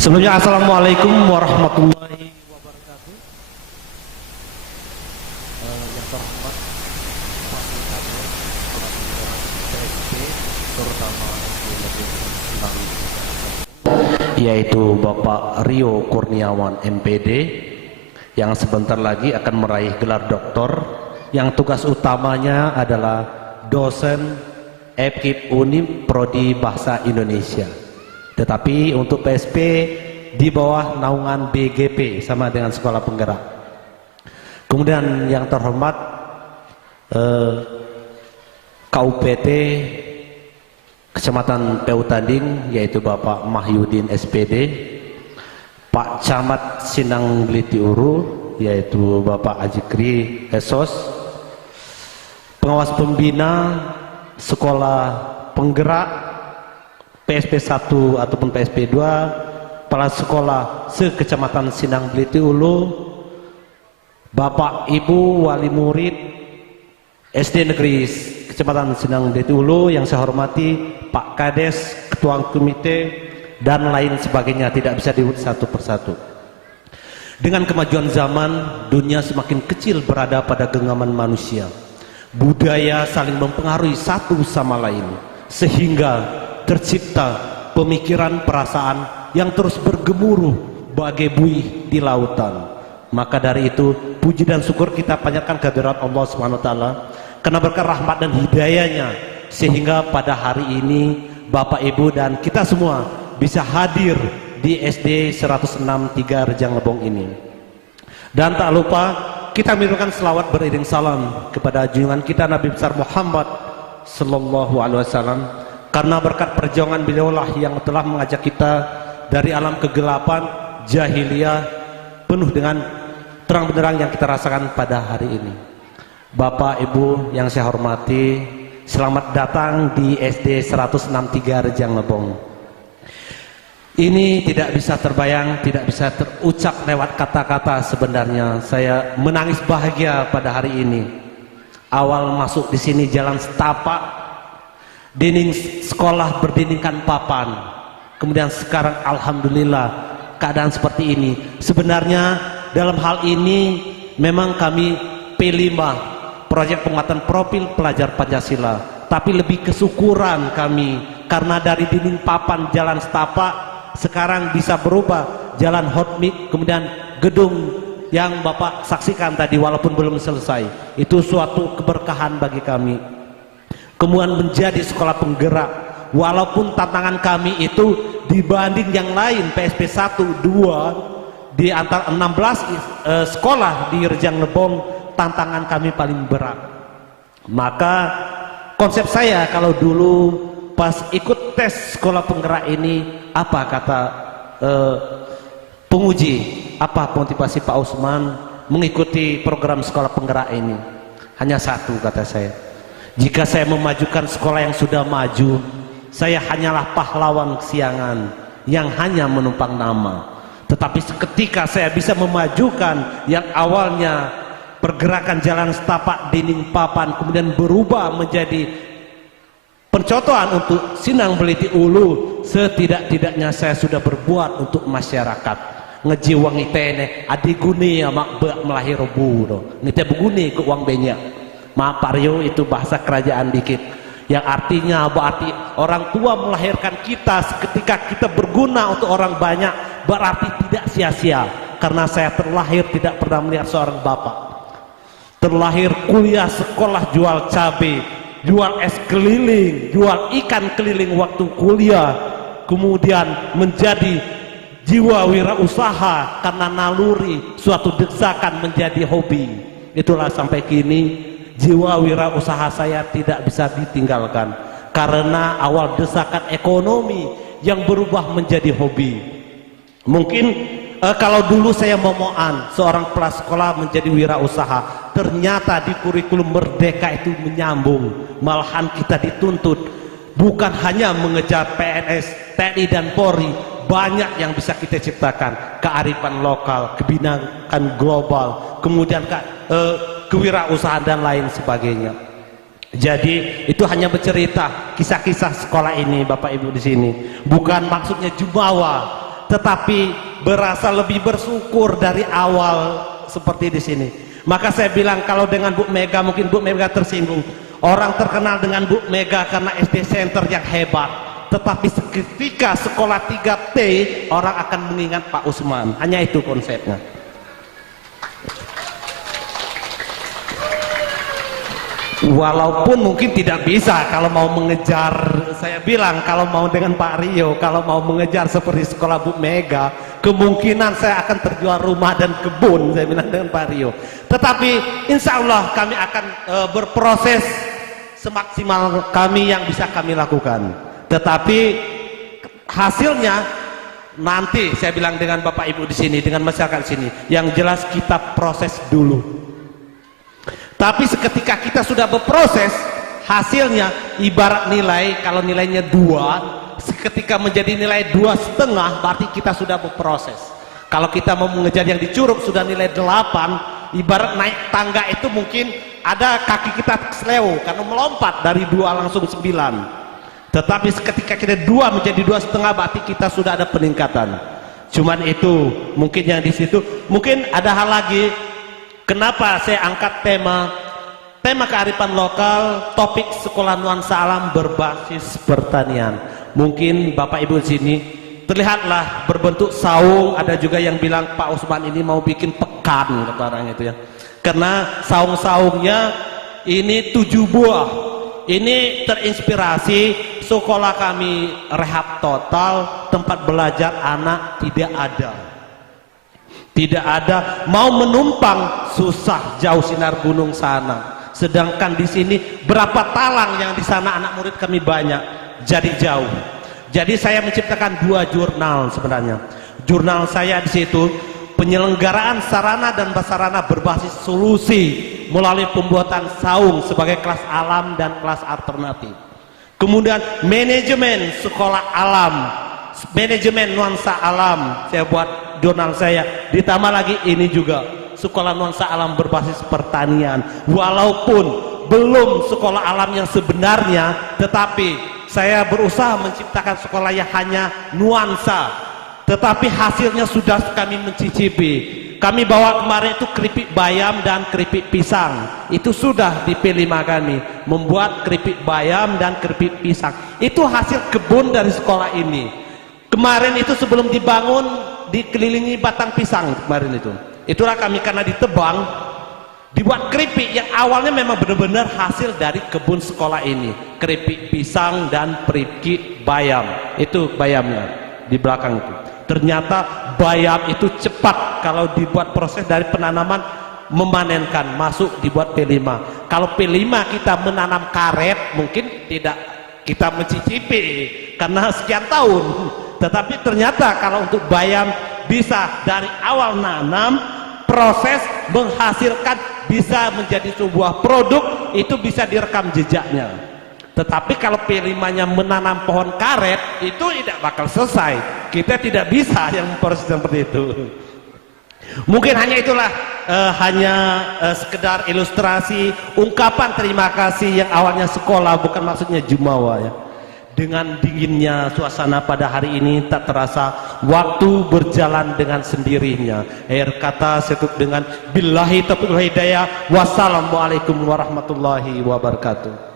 Sebelumnya assalamualaikum warahmatullahi wabarakatuh. Yang terhormat PSP terutama yaitu Bapak Rio Kurniawan MPD yang sebentar lagi akan meraih gelar doktor, yang tugas utamanya adalah dosen FKIP Unim Prodi Bahasa Indonesia. Tetapi untuk PSP di bawah naungan BGP sama dengan Sekolah Penggerak. Kemudian yang terhormat KUPT Kecamatan Peutanding yaitu Bapak Mahyudin SPD, Pak Camat Sinang Beliti Uru yaitu Bapak Ajikri Esos, pengawas pembina Sekolah Penggerak PSP 1 ataupun PSP 2, kepala sekolah se-Kecamatan Sinang Beliti Ulu, Bapak Ibu wali murid SD Negeri Kecamatan Sinang Beliti Ulu yang saya hormati, Pak Kades, Ketua Komite dan lain sebagainya, tidak bisa diurut satu persatu. Dengan kemajuan zaman, dunia semakin kecil berada pada genggaman manusia. Budaya saling mempengaruhi satu sama lain sehingga tercipta pemikiran perasaan yang terus bergemuruh bagai buih di lautan. Maka dari itu puji dan syukur kita panjatkan kehadirat Allah SWT karena berkat rahmat dan hidayahnya sehingga pada hari ini Bapak Ibu dan kita semua bisa hadir di SD 106 3 Rejang Lebong ini. Dan tak lupa kita mengirimkan selawat beriring salam kepada junjungan kita Nabi besar Muhammad sallallahu alaihi wasallam, karena berkat perjuangan beliaulah yang telah mengajak kita dari alam kegelapan jahiliyah penuh dengan terang benderang yang kita rasakan pada hari ini. Bapak Ibu yang saya hormati, selamat datang di SD 163 Rejang Lebong. Ini tidak bisa terbayang, tidak bisa terucap lewat kata-kata. Sebenarnya saya menangis bahagia pada hari ini. Awal masuk di sini jalan setapak, dinding sekolah berdindingkan papan. Kemudian sekarang alhamdulillah keadaan seperti ini. Sebenarnya dalam hal ini memang kami P5, proyek penguatan profil pelajar Pancasila, tapi lebih kesyukuran kami karena dari dinding papan jalan setapak sekarang bisa berubah jalan hot mic, kemudian gedung yang Bapak saksikan tadi walaupun belum selesai. Itu suatu keberkahan bagi kami. Kemudian menjadi sekolah penggerak, walaupun tantangan kami itu dibanding yang lain PSP 1, 2 di antara 16 sekolah di Rejang Lebong, tantangan kami paling berat. Maka konsep saya kalau dulu pas ikut tes sekolah penggerak ini, apa kata penguji, apa motivasi Pak Usman mengikuti program sekolah penggerak ini? Hanya satu kata saya, jika saya memajukan sekolah yang sudah maju, saya hanyalah pahlawan kesiangan yang hanya menumpang nama. Tetapi ketika saya bisa memajukan yang awalnya pergerakan jalan setapak dinding papan kemudian berubah menjadi pencontohan untuk Sinang Beliti Ulu, setidak-tidaknya saya sudah berbuat untuk masyarakat. Ngejiwangi tene adiguni mak bak melahir bu ngite beguni ke uang banyak. Maaf Pak Rio, itu bahasa kerajaan dikit, yang artinya berarti orang tua melahirkan kita seketika kita berguna untuk orang banyak, berarti tidak sia-sia. Karena saya terlahir tidak pernah melihat seorang bapak, terlahir kuliah sekolah jual cabai, jual es keliling, jual ikan keliling waktu kuliah, kemudian menjadi jiwa wirausaha karena naluri suatu desakan menjadi hobi. Itulah sampai kini jiwa wirausaha saya tidak bisa ditinggalkan karena awal desakan ekonomi yang berubah menjadi hobi. Mungkin kalau dulu saya momoan seorang kepala sekolah menjadi wirausaha, ternyata di kurikulum Merdeka itu menyambung. Malahan kita dituntut bukan hanya mengejar PNS, TNI dan Polri, banyak yang bisa kita ciptakan. Kearifan lokal, kebinakan global, kemudian kewirausahaan dan lain sebagainya. Jadi itu hanya bercerita kisah-kisah sekolah ini, Bapak Ibu di sini. Bukan maksudnya jumawa, tetapi berasa lebih bersyukur dari awal seperti di sini. Maka saya bilang kalau dengan Bu Mega, mungkin Bu Mega tersinggung. Orang terkenal dengan Bu Mega karena SD Center yang hebat. Tetapi ketika sekolah 3T, orang akan mengingat Pak Usman. Hanya itu konsepnya. Walaupun mungkin tidak bisa kalau mau mengejar, saya bilang kalau mau dengan Pak Rio, kalau mau mengejar seperti sekolah Bu Mega, kemungkinan saya akan terjual rumah dan kebun, saya bilang dengan Pak Rio. Tetapi insya Allah kami akan berproses semaksimal kami yang bisa kami lakukan. Tetapi hasilnya nanti saya bilang dengan Bapak Ibu di sini, dengan masyarakat di sini, yang jelas kita proses dulu. Tapi seketika kita sudah berproses, hasilnya ibarat nilai, kalau nilainya 2, seketika menjadi nilai 2,5, berarti kita sudah berproses. Kalau kita mau mengejar yang di Curug sudah nilai 8, ibarat naik tangga itu mungkin ada kaki kita seleo karena melompat dari 2 langsung 9. Tetapi seketika kita 2 menjadi 2,5, berarti kita sudah ada peningkatan. Cuman itu mungkin yang di situ, mungkin ada hal lagi. Kenapa saya angkat tema kearifan lokal, topik sekolah nuansa alam berbasis pertanian. Mungkin Bapak Ibu di sini terlihatlah berbentuk saung, ada juga yang bilang Pak Usman ini mau bikin pekan, kata orang itu ya. Karena saung-saungnya ini 7 buah. Ini terinspirasi sekolah kami rehab total, tempat belajar anak tidak ada. Tidak ada, mau menumpang susah, jauh sinar gunung sana. Sedangkan di sini berapa talang yang di sana anak murid kami banyak, jadi jauh. Jadi saya menciptakan 2 jurnal sebenarnya. Jurnal saya di situ penyelenggaraan sarana dan prasarana berbasis solusi melalui pembuatan saung sebagai kelas alam dan kelas alternatif. Kemudian manajemen sekolah alam, manajemen nuansa alam, saya buat jurnal saya. Ditambah lagi ini juga sekolah nuansa alam berbasis pertanian. Walaupun belum sekolah alam yang sebenarnya, tetapi saya berusaha menciptakan sekolah yang hanya nuansa, tetapi hasilnya sudah kami mencicipi. Kami bawa kemarin itu keripik bayam dan keripik pisang. Itu sudah di P5 kami membuat keripik bayam dan keripik pisang. Itu hasil kebun dari sekolah ini. Kemarin itu sebelum dibangun dikelilingi batang pisang kemarin itu. Itulah kami karena ditebang, dibuat keripik yang awalnya memang benar-benar hasil dari kebun sekolah ini. Keripik pisang dan keripik bayam. Itu bayamnya di belakang itu. Ternyata bayam itu cepat kalau dibuat proses dari penanaman memanenkan, masuk dibuat P5. Kalau P5 kita menanam karet mungkin tidak kita mencicipi karena sekian tahun. Tetapi ternyata kalau untuk bayam bisa dari awal nanam, proses menghasilkan bisa menjadi sebuah produk, itu bisa direkam jejaknya. Tetapi kalau P5-nya menanam pohon karet, itu tidak bakal selesai. Kita tidak bisa yang proses seperti itu. Mungkin hanya itulah, sekedar ilustrasi, ungkapan terima kasih yang awalnya sekolah, bukan maksudnya jumawa ya. Dengan dinginnya suasana pada hari ini tak terasa waktu berjalan dengan sendirinya. Akhir kata saya tutup dengan billahi taufiq wal hidayah. Wassalamualaikum warahmatullahi wabarakatuh.